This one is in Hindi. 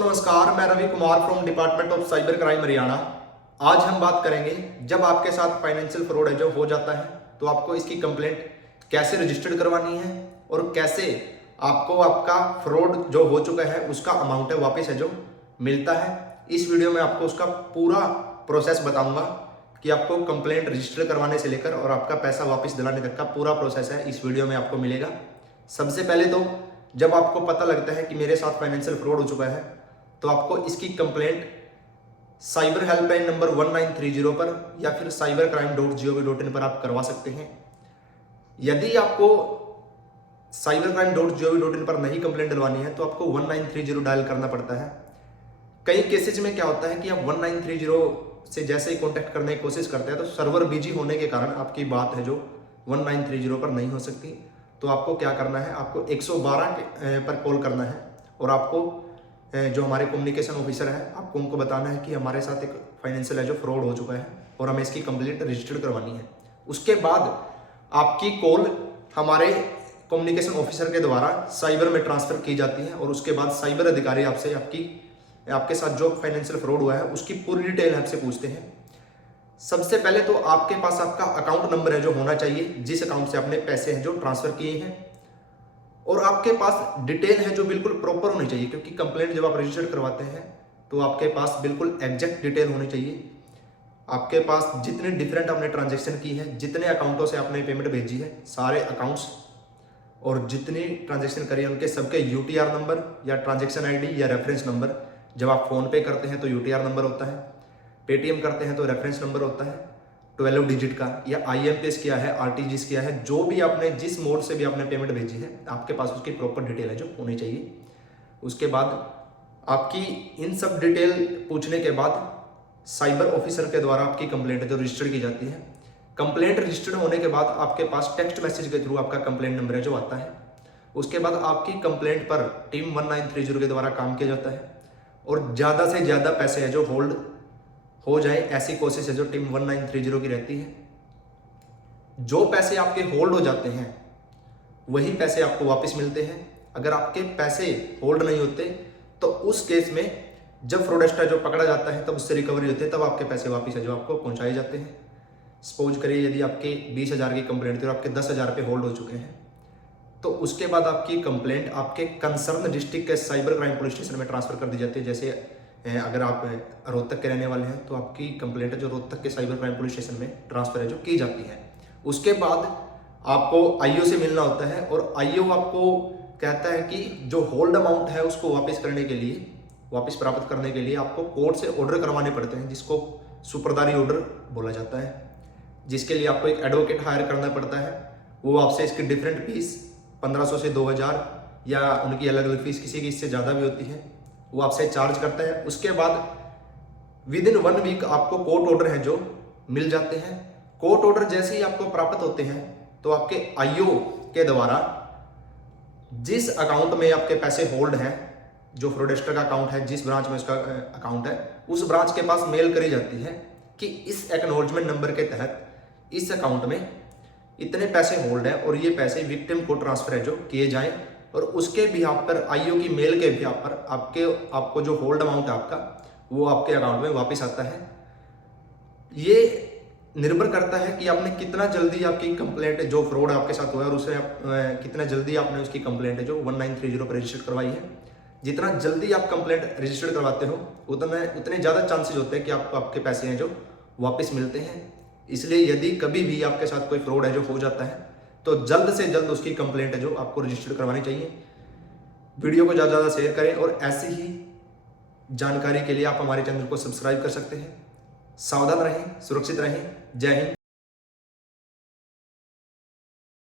नमस्कार, मैं Ravi Kumar from department of cyber crime Haryana. आज हम बात करेंगे जब आपके साथ फाइनेंशियल फ्रॉड है जो हो जाता है तो आपको इसकी कंप्लेंट कैसे रजिस्टर्ड करवानी है और कैसे आपको आपका फ्रॉड जो हो चुका है उसका अमाउंट है वापस है जो मिलता है। इस वीडियो में आपको उसका पूरा प्रोसेस बताऊंगा कि आपको कंप्लेंट रजिस्टर करवाने से लेकर और आपका पैसा वापस दिलाने तक का पूरा प्रोसेस है इस वीडियो में आपको मिलेगा। सबसे पहले तो जब आपको पता लगता है कि मेरे साथ फाइनेंशियल फ्रॉड हो चुका है तो आपको इसकी कंप्लेंट साइबर हेल्पलाइन नंबर 1930 पर या फिर cybercrime.gov.in पर आप करवा सकते हैं। यदि आपको cybercrime.gov.in पर नहीं कंप्लेंट डलवानी है तो आपको 1930 डायल करना पड़ता है। कई केसेज में क्या होता है कि आप 1930 से जैसे ही कॉन्टैक्ट करने की कोशिश करते हैं तो सर्वर बिजी होने के कारण आपकी बात है जो 1930 पर नहीं हो सकती। तो आपको क्या करना है, आपको 112 पर कॉल करना है और आपको जो हमारे कम्युनिकेशन ऑफिसर है आपको उनको बताना है कि हमारे साथ एक फाइनेंशियल है जो फ्रॉड हो चुका है और हमें इसकी कंप्लेंट रजिस्टर्ड करवानी है। उसके बाद आपकी कॉल हमारे कम्युनिकेशन ऑफिसर के द्वारा साइबर में ट्रांसफर की जाती है और उसके बाद साइबर अधिकारी आपसे आपके साथ जो फाइनेंशियल फ्रॉड हुआ है उसकी पूरी डिटेल आपसे पूछते हैं। सबसे पहले तो आपके पास आपका अकाउंट नंबर है जो होना चाहिए जिस अकाउंट से आपने पैसे हैं जो ट्रांसफर किए हैं, और आपके पास डिटेल है जो बिल्कुल प्रॉपर होनी चाहिए क्योंकि कंप्लेंट जब आप रजिस्टर करवाते हैं तो आपके पास बिल्कुल एग्जैक्ट डिटेल होनी चाहिए। आपके पास जितने डिफरेंट आपने ट्रांजेक्शन की है, जितने अकाउंटों से आपने पेमेंट भेजी है, सारे अकाउंट्स और जितनी ट्रांजेक्शन करी है उनके सबके यूटीआर नंबर या ट्रांजेक्शन आईडी या रेफरेंस नंबर। जब आप फोन पे करते हैं तो यूटीआर नंबर होता है, पेटीएम करते हैं तो रेफरेंस नंबर होता है 12 डिजिट का, या आईएमपीएस किया है, आरटीजीएस किया है, जो भी आपने जिस मोड से भी आपने पेमेंट भेजी है आपके पास उसकी प्रॉपर डिटेल है जो होनी चाहिए। उसके बाद आपकी इन सब डिटेल पूछने के बाद साइबर ऑफिसर के द्वारा आपकी कंप्लेंट जो रजिस्टर की जाती है। कंप्लेंट रजिस्टर्ड होने के बाद आपके पास टेक्स्ट मैसेज के थ्रू आपका कंप्लेंट नंबर है जो आता है। उसके बाद आपकी कंप्लेंट पर टीम 1930 के द्वारा काम किया जाता है और ज़्यादा से ज़्यादा पैसे है जो होल्ड हो जाए ऐसी कोशिश है जो टीम 1930 की रहती है। जो पैसे आपके होल्ड हो जाते हैं वही पैसे आपको वापस मिलते हैं। अगर आपके पैसे होल्ड नहीं होते तो उस केस में जब फ्रॉडस्टर जो पकड़ा जाता है तब उससे रिकवरी होती है, तब आपके पैसे वापस है जो आपको पहुंचाए जाते हैं। सपोज करिए यदि आपके 20,000 की कंप्लेंट थी और आपके 10,000 पे होल्ड हो चुके हैं तो उसके बाद आपकी कंप्लेंट आपके कंसर्न डिस्ट्रिक्ट के साइबर क्राइम पुलिस स्टेशन में ट्रांसफर कर दी जाती है। जैसे अगर आप रोहतक के रहने वाले हैं तो आपकी कंप्लेंट है जो रोहतक के साइबर क्राइम पुलिस स्टेशन में ट्रांसफर है जो की जाती है। उसके बाद आपको आईओ से मिलना होता है और आईओ आपको कहता है कि जो होल्ड अमाउंट है उसको वापस प्राप्त करने के लिए आपको कोर्ट से ऑर्डर करवाने पड़ते हैं जिसको सुपरदारी ऑर्डर बोला जाता है, जिसके लिए आपको एक एडवोकेट हायर करना पड़ता है। वो आपसे इसकी डिफरेंट फीस 1500 से 2000 या उनकी अलग अलग फीस, किसी की इससे ज़्यादा भी होती है, वो आपसे चार्ज करता है। उसके बाद विद इन 1 वीक आपको कोर्ट ऑर्डर है जो मिल जाते हैं। कोर्ट ऑर्डर जैसे ही आपको प्राप्त होते हैं तो आपके आईओ के द्वारा जिस अकाउंट में आपके पैसे होल्ड हैं, जो फ्रॉडस्टर का अकाउंट है, जिस ब्रांच में उसका अकाउंट है, उस ब्रांच के पास मेल करी जाती है कि इस एक्नॉलेजमेंट नंबर के तहत इस अकाउंट में इतने पैसे होल्ड है और ये पैसे विक्टिम को ट्रांसफर है जो किए जाएं, और उसके बिहाफ पर आईओ की मेल के बिहाफ पर आपको जो होल्ड अमाउंट है आपका वो आपके अकाउंट में वापस आता है। ये निर्भर करता है कि आपने कितना जल्दी आपकी कंप्लेंट जो फ्रॉड आपके साथ हुआ है और उसे कितना जल्दी आपने उसकी कंप्लेंट है जो 1930 पर रजिस्टर करवाई है। जितना जल्दी आप कंप्लेंट रजिस्टर करवाते हो उतने ज़्यादा चांसेस होते हैं कि आपको आपके पैसे हैं जो वापस मिलते हैं। इसलिए यदि कभी भी आपके साथ कोई फ्रॉड है जो हो जाता है तो जल्द से जल्द उसकी कंप्लेंट है जो आपको रजिस्टर करवानी चाहिए। वीडियो को ज़्यादा से ज़्यादा शेयर करें और ऐसी ही जानकारी के लिए आप हमारे चैनल को सब्सक्राइब कर सकते हैं। सावधान रहें, सुरक्षित रहें। जय हिंद।